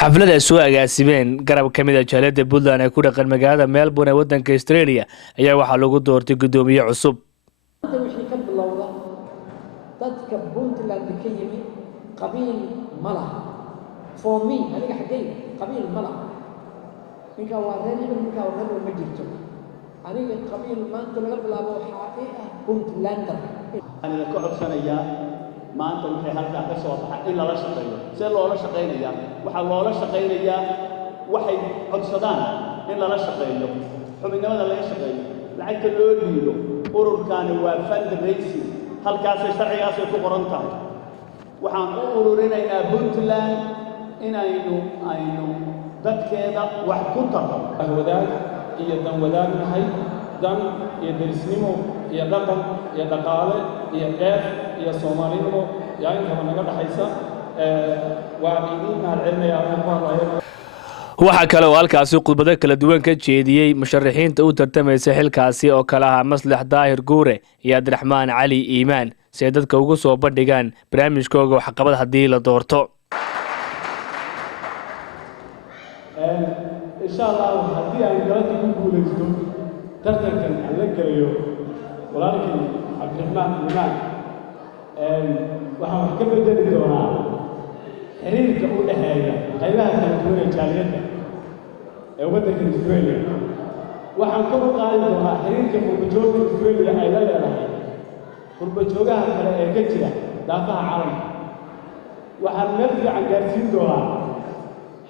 xaflada soo agaasimeen garab ka mid ah jaaliyada Puntland ee ku dhaqan magaalada Melbourne ee wadanka Australia ayaa waxa lagu doortay gudoomiye cusub. wixii ka bilowda dadka Puntland ka yimid qabiil malaha for me aniga xagay qabiil malaha ninka waa reer ninka waa reer ma jirto aniga qabiil maanta laga bilaabo waxa Puntlander aniga ka codsanayaa maanta wixii halka ka soo baxay in la shaqeeyo si loola shaqeeyo waxa loola shaqeeyaa waxay codsadaan in la shaqeeyo xubinimada laga shaqeeyo lacagta loo dhiibo ururkaani waa fundraising halkaas sharcigaas ku qoran tahay waxaan u ururinaynaa Puntland inaynu dadkeeda wax ku tarno wadaag iyo dan wadaagnahay dan iyo derisnimo iyo dhaqan iyo dhaqaale iyo qeef iyo Soomaalinimo yaa inta naga dhaxaysa waa idin mahadcelinayaa oo ku hadlayo. waxa kale oo halkaasi khudbado kala duwan ka jeediyay musharaxiinta u tartamaysa xilkaasi oo kala ah Maslax Daahir Guure iyo Abdiraxmaan Cali Iimaan si ay dadka ugu soo bandhigaan barnaamijkooda waxqabad haddii la doorto. insha Allah haddii aan galada ku guuleysto tartankan aan la galayo walaalkii Abdiraxmaan Iimaan waxaan wax ka bedeli doonaa xiriirka u dhaxeeya qaybaha kala duwan ee jaaliyadda ee waddanka Australia waxaan ka qaadi doonaa xiriirka qurbajooga Australia ay la leedahay qurbajoogaha kale ee ka jira daafaha caalamka waxaan meel fiican gaarsiin doonaa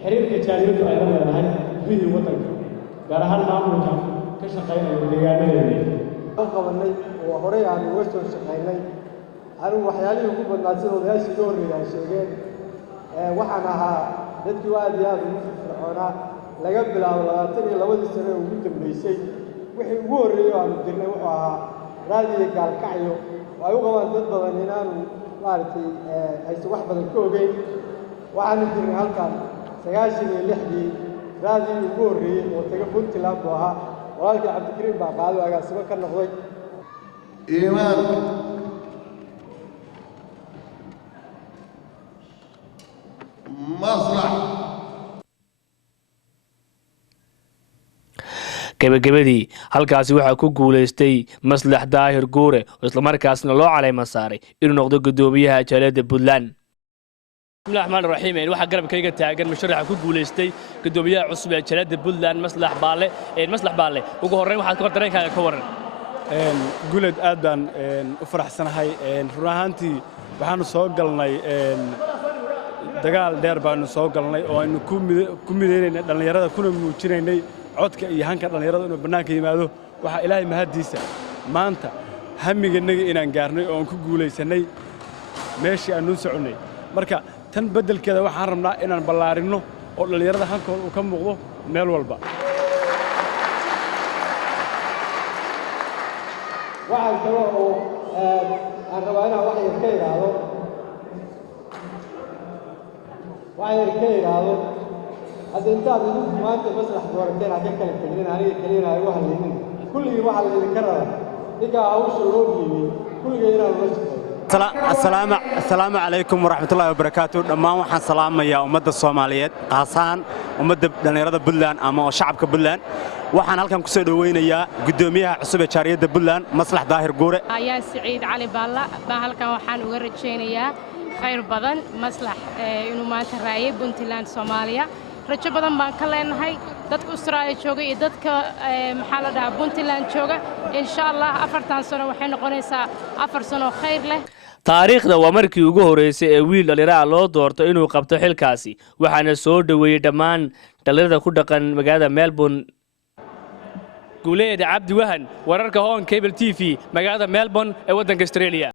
xiriirka jaaliyaddu ay la leedahay bihii waddanka gaar ahaan maamulka ka shaqeynaya deegaanadeena aan qabanay oo horey aan uga soo shaqeynay anigu waxyaalihii ugu badnaa sida odayaashii ka horreeyay ay sheegeen waxaan ahaa dadkii aad iyo aad ugu firfircoonaa laga bilaabo 22 sano ugu dambeysay wixii ugu horreeyay aan dirnay wuxuu ahaa raadiga gaalkacyo oo ay u qabaan dad badan inaanu maaragtay aysan wax badan ka ogeyn waxaanu dirnay halkan 96dii raadiga ugu horreeyay oo taga Puntland buu ahaa walaalkii Cabdikariim baa qaado agaasimo ka noqday Iimaan Maslax gabagabadii halkaasi waxaa ku guuleystay Maslax Daahir Guure oo isla markaasna loo caleema saaray inuu noqdo gudoomiyaha jaaliyada Puntland. bismillaahi raxiim waxa garabkayga taagan musharaxa ku guuleystay gudoomiyaha cusub ee jaaliyada Puntland Maslax Baalle ugu horreyn waxaad ka dareenkaaga ka waran gulad aad baan u faraxsanahay run ahaantii waxaanu soo galnay dagaal dheer baanu soo galnay oo aynu ku mideynay dhalinyarada kuna muujinaynay codka iyo hanka dhalinyarada inuu banaanka yimaado waxa Ilaahay mahadiisa maanta hamiganaga inaan gaarnay oo aan ku guuleysanay meeshii aanu soconay marka tan bedelkeeda waxaan rabnaa inaan ballaarino oo dhalinyarada hankooda uu ka muuqdo meel walba waxaan kale oo aan rabaa inaan wax yar ka iraahdo hadda intaad idinku maanta maslax doorateen aad ka kala tegin aniga kaliya ay u hadlaynin kulligii waxa la idinka rabaa ninka hawsha loo dhiibay kulligii inaan la shaqeeyo السلام عليكم ورحمة الله وبركاته دمان waxaan salaamayaa ummadda Soomaaliyeed qaasaan ummadda dhalinyarada Puntland ama shacabka Puntland waxaan halkan ku soo dhaweynayaa gudoomiyaha cusub ee jaaliyadda Puntland Maslax Daahir Guure ayaa Saciid Cali Baalla halkan waxaan uga rajaynayaa khayr badan Maslax inuu maanta raayay Puntland Soomaaliya rajo badan baan ka leenahay dadka Australia jooga iyo dadka maxaa la dhahaa Puntland jooga insha Allah 4 sano waxay noqonaysaa 4 sano khayr leh. taariikhda waa markii ugu horeysay ee wiil dhalinyaro loo doorto inuu qabto xilkaasi waxaana soo dhaweeyay dhammaan dhalinyarada ku dhaqan magaalada Melbourne. Guuleed Cabdi Wahan wararka Hon Cable TV magaalada Melbourne ee wadanka Australia.